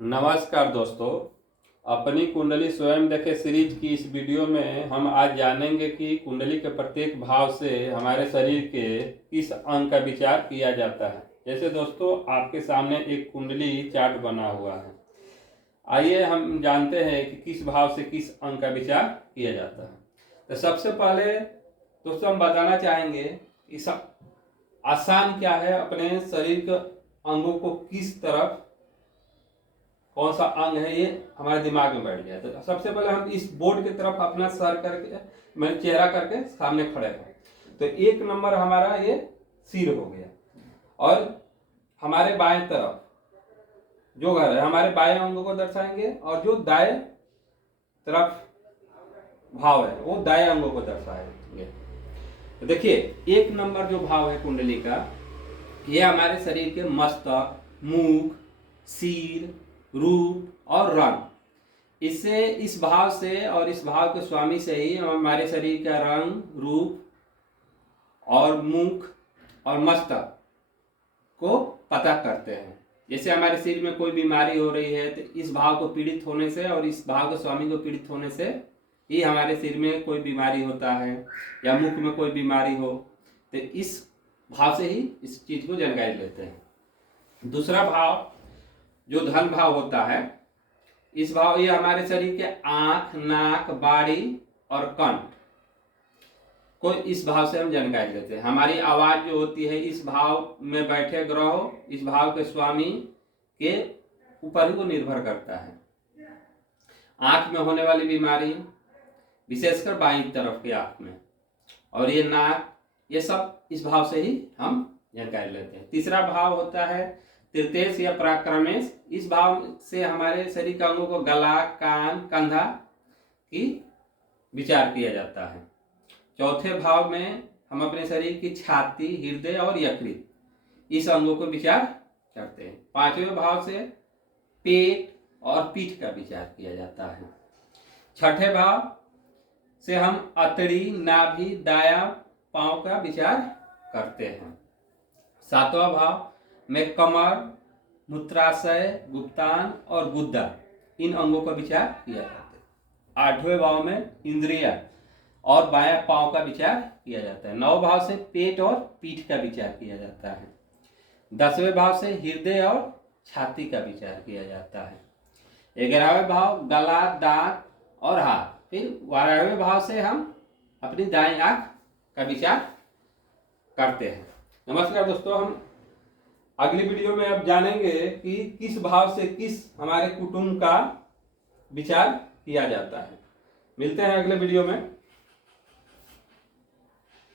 नमस्कार दोस्तों, अपनी कुंडली स्वयं देखे सीरीज की इस वीडियो में हम आज जानेंगे कि कुंडली के प्रत्येक भाव से हमारे शरीर के किस अंग का विचार किया जाता है। जैसे दोस्तों आपके सामने एक कुंडली चार्ट बना हुआ है। आइए हम जानते हैं कि किस भाव से किस अंग का विचार किया जाता है। तो सबसे पहले दोस्तों हम बताना चाहेंगे कि आसान क्या है अपने शरीर के अंगों को किस तरफ कौन सा अंग है ये हमारे दिमाग में बैठ गया। तो सबसे पहले हम इस बोर्ड की तरफ अपना सर करके मैं चेहरा करके सामने खड़े हैं। तो एक नंबर हमारा ये सिर हो गया और हमारे बाएं तरफ जो घर है हमारे बाएं अंगों को दर्शाएंगे और जो दाएं तरफ भाव है वो दाएं अंगों को दर्शाएंगे। तो देखिए एक नंबर जो भाव है कुंडली का ये हमारे शरीर के मस्तक, मुख, सिर, रूप और रंग, इससे इस भाव से और इस भाव के स्वामी से ही हमारे शरीर का रंग, रूप और मुख और मस्तक को पता करते हैं। जैसे हमारे शरीर में कोई बीमारी हो रही है तो इस भाव को पीड़ित होने से और इस भाव के स्वामी को पीड़ित होने से ही हमारे शरीर में कोई बीमारी होता है, या मुख में कोई बीमारी हो तो इस भाव से ही इस चीज को जानकारी लेते हैं। दूसरा भाव जो धन भाव होता है, इस भाव ये हमारे शरीर के आंख, नाक, बाड़ी और कंठ को इस भाव से हम जानकारी लेते हैं। हमारी आवाज जो होती है इस भाव में बैठे ग्रह इस भाव के स्वामी के ऊपर ही वो निर्भर करता है। आंख में होने वाली बीमारी विशेषकर बाईं तरफ की आंख में और ये नाक, ये सब इस भाव से ही हम जानकारी लेते हैं। तीसरा भाव होता है तृतीयेश या पराक्रमेश, इस भाव से हमारे शरीर के अंगों को गला, कान, कंधा की विचार किया जाता है। चौथे भाव में हम अपने शरीर की छाती, हृदय और यकृत इस अंगों को विचार करते हैं। पांचवें भाव से पेट और पीठ का विचार किया जाता है। छठे भाव से हम अतड़ी, नाभि, दायां पांव का विचार करते हैं। सातवां भाव में कमर, मूत्राशय, गुप्तांग और गुद्दा इन अंगों का विचार किया जाता है। आठवें भाव में इंद्रिया और बायां पांव का विचार किया जाता है। 9 भाव से पेट और पीठ का विचार किया जाता है। 10वें भाव से हृदय और छाती का विचार किया जाता है। 11वें भाव गला, दांत और हाथ। फिर 12वें भाव से हम अपनी दाएं आंख का विचार करते हैं। नमस्कार दोस्तों, हम अगली वीडियो में अब जानेंगे कि किस भाव से किस हमारे कुटुंब का विचार किया जाता है। मिलते हैं अगले वीडियो में।